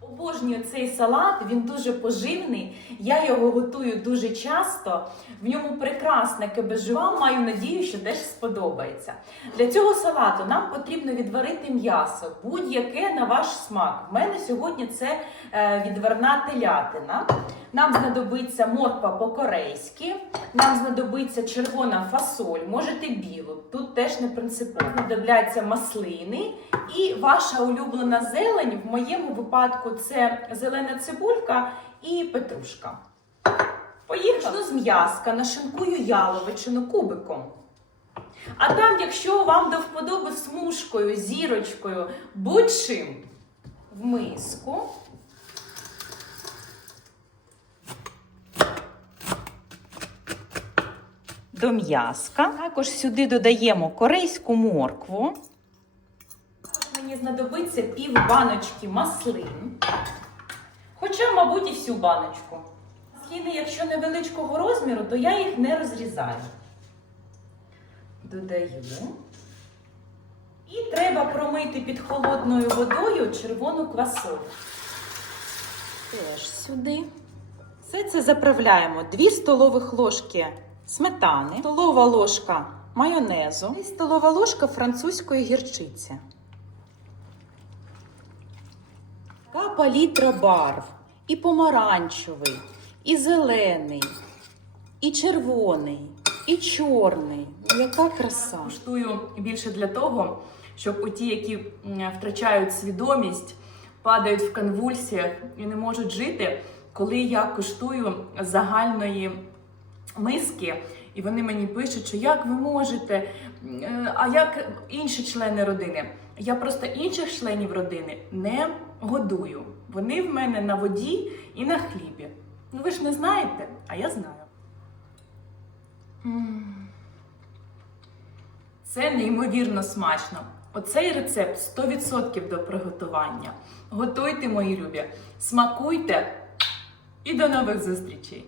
Обожнюю цей салат, він дуже поживний. Я його готую дуже часто. В ньому прекрасне кебежуа. Маю надію, що теж сподобається. Для цього салату нам потрібно відварити м'ясо, будь-яке на ваш смак. У мене сьогодні це е, відварна телятина. Нам знадобиться морква по-корейськи, нам знадобиться червона фасоль, можете білу. Тут теж не принципово. Знадобляться маслини і ваша улюблена зелень. В моєму випадку це зелена цибулька і петрушка. Поїхали з м'язка, нашинкую яловичину кубиком. А там, якщо вам до вподоби смужкою, зірочкою, будь-чим в миску. До м'язка. Також сюди додаємо корейську моркву. Мені знадобиться пів баночки маслин. Хоча, мабуть, і всю баночку. Маслини, якщо невеличкого розміру, то я їх не розрізаю. Додаю. І треба промити під холодною водою червону квасолю. Теж сюди. Все це заправляємо 2 столових ложки сметани, столова ложка майонезу і столова ложка французької гірчиці. Палітра барв. І помаранчевий, і зелений, і червоний, і чорний. Яка краса. Куштую більше для того, щоб у ті, які втрачають свідомість, падають в конвульсіях і не можуть жити, коли я куштую загальної миски, і вони мені пишуть, що як ви можете, Е, а як інші члени родини? Я просто інших членів родини не годую. Вони в мене на воді і на хлібі. Ну ви ж не знаєте, а я знаю. Це неймовірно смачно. Оцей рецепт 100% до приготування. Готуйте, мої любі, смакуйте і до нових зустрічей!